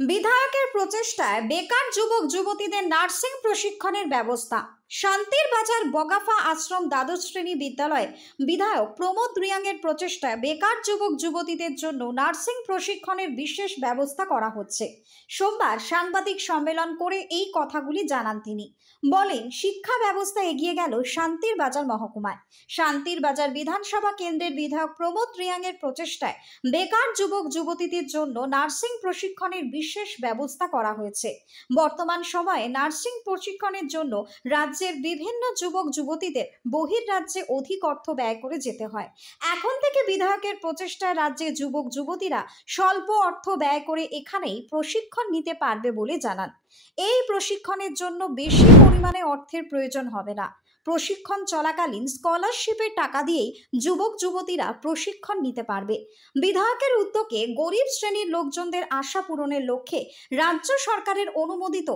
বিধায়কের প্রচেষ্টায় বেকার যুবক যুবতীদের নার্সিং প্রশিক্ষণের ব্যবস্থা। শান্তির বাজার বগাফা আশ্রম দ্বাদশ শ্রেণী বিদ্যালয়ে বিধায়ক প্রমোদ রিয়াংয়ের প্রচেষ্টায় বেকার যুবক যুবতীদের জন্য নার্সিং প্রশিক্ষণের বিশেষ ব্যবস্থা করা হচ্ছে। সোমবার সাংবাদিক সম্মেলন করে এই কথাগুলি জানান তিনি। বলেন, শিক্ষা ব্যবস্থা এগিয়ে গেল শান্তির বাজার মহকুমায়। শান্তির বাজার বিধানসভা কেন্দ্রের বিধায়ক প্রমোদ রিয়াংয়ের প্রচেষ্টায় বেকার যুবক যুবতীদের জন্য নার্সিং প্রশিক্ষণের বিশেষ ব্যবস্থা করা হয়েছে। বর্তমান সময়ে নার্সিং প্রশিক্ষণের জন্য রাজ্যের বিভিন্ন যুবক যুবতীদের বহির্রাজ্যে অধিক অর্থ ব্যয় করে যেতে হয়। এখন থেকে বিধায়কের প্রচেষ্টায় রাজ্যে যুবক যুবতীরা স্বল্প অর্থ ব্যয় করে এখানেই প্রশিক্ষণ নিতে পারবে বলে জানান। এই প্রশিক্ষণের জন্য বেশি পরিমাণে অর্থের প্রয়োজন হবে না। প্রশিক্ষণ চলাকালীন স্কলারশিপের টাকা দিয়েই যুবক যুবতীরা প্রশিক্ষণ নিতে পারবে। বিধায়কের উদ্যোগে গরিব শ্রেণীর লোকজনদের আশা পূরণের লক্ষ্যে রাজ্য সরকারের অনুমোদিত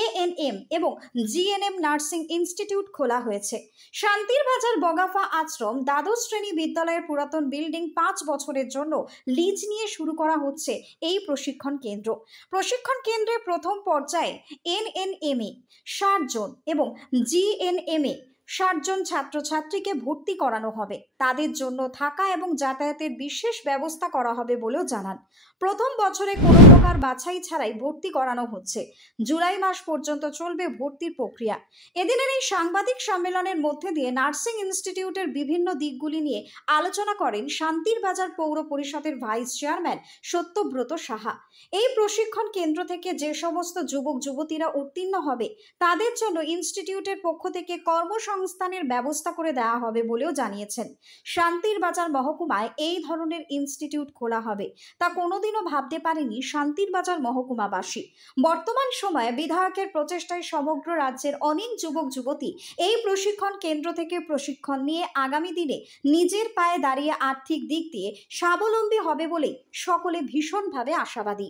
এএনএম এবং জিএনএম নার্সিং ইনস্টিটিউট খোলা হয়েছে। শান্তির বাজার বগাফা আশ্রম দ্বাদশ শ্রেণী বিদ্যালয়ের পুরাতন বিল্ডিং 5 বছরের জন্য লিজ নিয়ে শুরু করা হচ্ছে এই প্রশিক্ষণ কেন্দ্র। প্রশিক্ষণ কেন্দ্রে প্রথম পর্যায়ে এনএনএমএ 60 জন এবং জিএনএমএ 60 জন ছাত্রছাত্রীকে ভর্তি করানো হবে। তাদের জন্য থাকা এবং যাতায়াতের বিশেষ ব্যবস্থা করা হবে বলেও জানান। প্রথম বছরে কোনো প্রকার বাছাই ছাড়াই ভর্তি করানো হচ্ছে। জুলাই মাস পর্যন্ত চলবে ভর্তির প্রক্রিয়া। এদিনের এই সাংবাদিক সম্মেলনের মধ্যে দিয়ে নার্সিং ইনস্টিটিউটের বিভিন্ন দিকগুলি নিয়ে আলোচনা করেন শান্তির বাজার পৌর পরিষদের ভাইস চেয়ারম্যান সত্যব্রত সাহা। এই প্রশিক্ষণ কেন্দ্র থেকে যে সমস্ত যুবক যুবতীরা উত্তীর্ণ হবে তাদের জন্য ইনস্টিটিউটের পক্ষ থেকে কর্মসংস্থানের ব্যবস্থা করে দেওয়া হবে বলেও জানিয়েছেন। শান্তির বাজার মহকুমায় এই ধরনের ইনস্টিটিউট খোলা হবে তা কোনোদিনও ভাবতে পারেনি শান্তির বাজার মহকুমাবাসী। বর্তমান সময়ে বিধায়কের প্রচেষ্টায় সমগ্র রাজ্যের অনেক যুবক যুবতী এই প্রশিক্ষণ কেন্দ্র থেকে প্রশিক্ষণ নিয়ে আগামী দিনে নিজের পায়ে দাঁড়িয়ে আর্থিক দিক দিয়ে স্বাবলম্বী হবে বলে সকলে ভীষণভাবে আশাবাদী।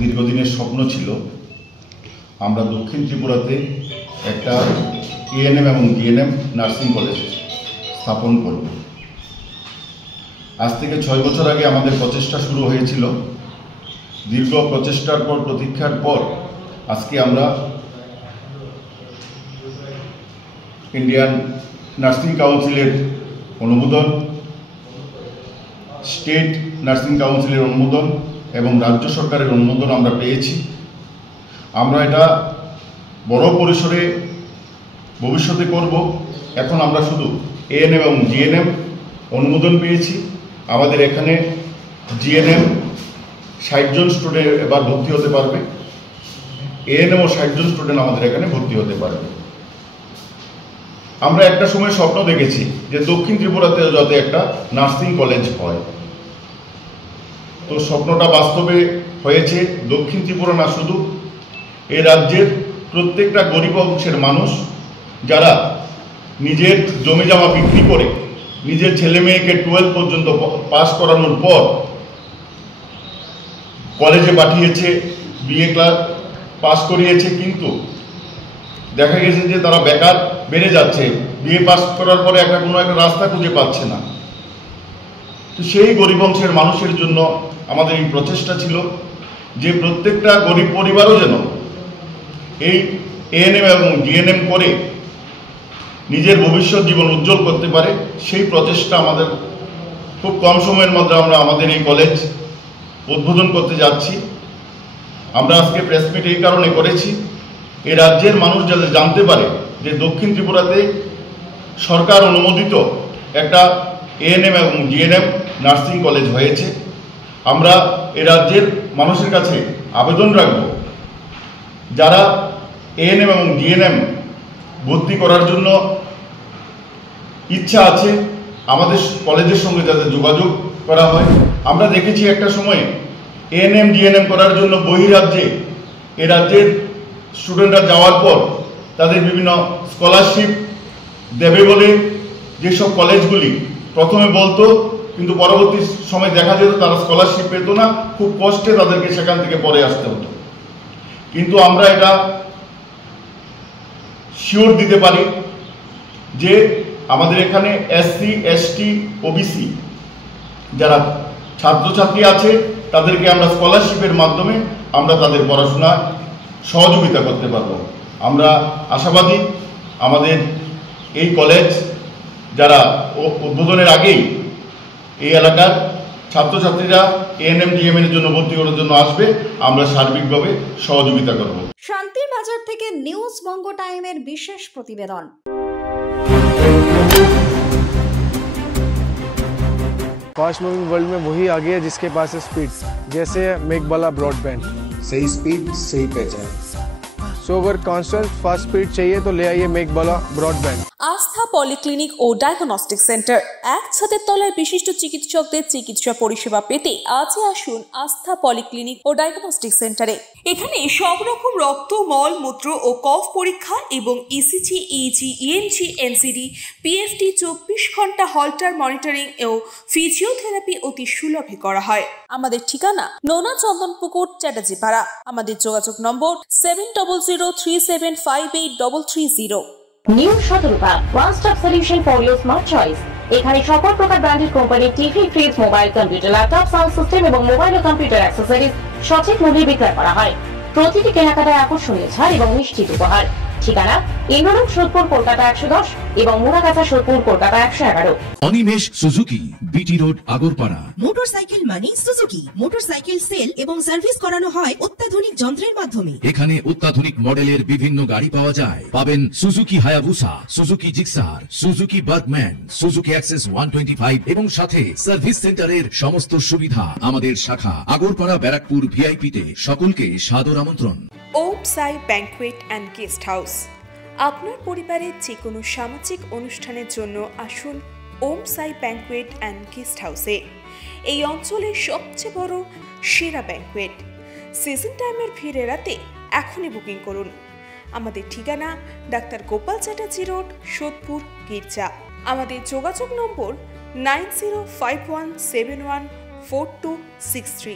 দীর্ঘদিনের স্বপ্ন ছিল আমরা দক্ষিণ ত্রিপুরাতে একটা এএনএম এবং জিএনএম নার্সিং কলেজ স্থাপন করব। আজ থেকে 6 বছর আগে আমাদের প্রচেষ্টা শুরু হয়েছিল। দীর্ঘ প্রচেষ্টার পর, প্রতীক্ষার পর আজকে আমরা ইন্ডিয়ান নার্সিং কাউন্সিলের অনুমোদন, স্টেট নার্সিং কাউন্সিলের অনুমোদন এবং রাজ্য সরকারের অনুমোদন আমরা পেয়েছি। আমরা এটা বড় পরিসরে ভবিষ্যতে করব। এখন আমরা শুধু এএনএম এবং জিএনএম অনুমোদন পেয়েছি। আমাদের এখানে জিএনএম 60 জন স্টুডেন্ট এবার ভর্তি হতে পারবে, এএনএমও 60 জন স্টুডেন্ট আমাদের এখানে ভর্তি হতে পারবে। আমরা একটা সময় স্বপ্ন দেখেছি যে দক্ষিণ ত্রিপুরাতে যাতে একটা নার্সিং কলেজ হয়। তো স্বপ্নটা বাস্তবে হয়েছে। দক্ষিণ ত্রিপুরা না, শুধু এই রাজ্যের প্রত্যেকটা গরিব অংশের মানুষ যারা নিজের জমি জমা বিক্রি করে নিজের ছেলে মেয়েকে 12 পর্যন্ত পাস করানোর পর কলেজে পাঠিয়েছে, বিএ ক্লাস পাস করিয়েছে, কিন্তু দেখা গেছে যে তারা বেকার বেড়ে যাচ্ছে। বিএ পাস করার পরে কোনো একটা রাস্তা খুঁজে পাচ্ছে না। তো সেই গরিব অংশের মানুষের জন্য আমাদের এই প্রচেষ্টা ছিল যে প্রত্যেকটা গরিব পরিবারও যেন এই এএনএম এবং জিএনএম করে নিজের ভবিষ্যৎ জীবন উজ্জ্বল করতে পারে। সেই প্রচেষ্টা আমাদের খুব কম সময়ের মধ্যে আমরা আমাদের এই কলেজ উদ্বোধন করতে যাচ্ছি। আমরা আজকে প্রেস মিট এই কারণে করেছি, এই রাজ্যের মানুষ যাতে জানতে পারে যে দক্ষিণ ত্রিপুরাতে সরকার অনুমোদিত একটা এএনএম এবং জিএনএম নার্সিং কলেজ হয়েছে। আমরা এই রাজ্যের মানুষের কাছে আবেদন রাখব, যারা এএনএম এবং জিএনএম ভর্তি করার জন্য ইচ্ছা আছে আমাদের কলেজের সঙ্গে যাতে যোগাযোগ করা হয়। আমরা দেখেছি একটা সময়ে এএনএম জিএনএম করার জন্য বহিরাজ্যে এ রাজ্যের স্টুডেন্টরা যাওয়ার পর তাদের বিভিন্ন স্কলারশিপ দেবে বলে যেসব কলেজগুলি প্রথমে বলতো, কিন্তু পরবর্তী সময় দেখা যেত তারা স্কলারশিপ পেত না, খুব কষ্টে তাদেরকে সেখান থেকে পরে আসতে হতো। কিন্তু আমরা এটা শিওর দিতে পারি যে আমাদের এখানে এসসি, এসটি, ওবিসি যারা ছাত্রছাত্রী আছে তাদেরকে আমরা স্কলারশিপের মাধ্যমে আমরা তাদের পড়াশোনা সহযোগিতা করতে পারব। আমরা আশাবাদী আমাদের এই কলেজ যারা উদ্বোধনের আগেই এই এলাকার ছাত্রছাত্রীরা এএনএম জিএমএন এর জন্য ভর্তি করার জন্য আসবে, আমরা সার্বিকভাবে সহযোগিতা করব। শান্তির বাজার থেকে নিউজ বঙ্গ টাইমের বিশেষ প্রতিবেদন। फास्ट मूविंग वर्ल्ड में वही आ गया जिसके पास है स्पीड, जैसे मेघबाला ब्रॉडबैंड। सही स्पीड सही पहचान। सो अगर कॉन्स्टेंट फास्ट स्पीड चाहिए तो ले आइए मेघबाला ब्रॉडबैंड। আস্থা পলিক্লিনিক ও ডায়াগনস্টিক সেন্টার, এক ছাদের তলায় বিশিষ্ট চিকিৎসকদের চিকিৎসা পরিষেবা পেতে আজই আসুন আস্থা পলিক্লিনিক ও ডায়াগনস্টিক সেন্টারে। এখানে সব রকম রক্ত, মল, মূত্র ও কফ পরীক্ষা এবং ECG, easy, ENG, NCD, PFT 24 ঘন্টা হল্টার মনিটরিং ও ফিজিওথেরাপি অতি সুলভে করা হয়। আমাদের ঠিকানা নোনা চন্দনপুকুর, চ্যাটার্জিপাড়া। আমাদের যোগাযোগ নম্বর 7003758330। New Shatarupa, one stop solution for your smart choice. এখানে সকল প্রকার ব্র্যান্ডেড কোম্পানির TV, fridge, mobile, computer, laptop, sound system এবং মোবাইল ও কম্পিউটার অ্যাক্সেসরিজ সঠিক মূল্যে বিক্রয় করা হয়। প্রতিটি কেনাকাটায় আকর্ষণীয় ছাড় এবং নিশ্চিত উপহার। ঠিকানা ইন্দ্রলোক, সোদপুর, কলকাতা 110 এবং Muragachha, Sodepur, Kolkata 111। Animesh Suzuki, BT road, Agarpara. Motorcycle মানে সুজুকি। মোটরসাইকেল সেল এবং সার্ভিস করানো হয় অত্যাধুনিক যন্ত্রের মাধ্যমে। এখানে অত্যাধুনিক মডেলের বিভিন্ন গাড়ি পাওয়া যায়। পাবেন Suzuki Hayabusa, Suzuki Gixxer, Suzuki Bergman, Suzuki access 125 এবং সাথে সার্ভিস সেন্টারের সমস্ত সুবিধা। আমাদের শাখা আগরপাড়া, ব্যারাকপুর ভিআইপি তে। সকলকে সাদর আমন্ত্রণ। ওম সাই ব্যাংকুয়েট অ্যান্ড গেস্ট হাউস। আপনার পরিবারের যে কোনো সামাজিক অনুষ্ঠানের জন্য আসুন ওম সাই ব্যাংকুয়েট অ্যান্ড গেস্ট হাউসে। এই অঞ্চলের সবচেয়ে বড় সেরা ব্যাংকুয়েট। সিজন টাইমের ভিড় এড়াতে এখনই বুকিং করুন। আমাদের ঠিকানা ডাক্তার গোপাল চ্যাটার্জি রোড, সোদপুর, গির্জা। আমাদের যোগাযোগ নম্বর 9051714263।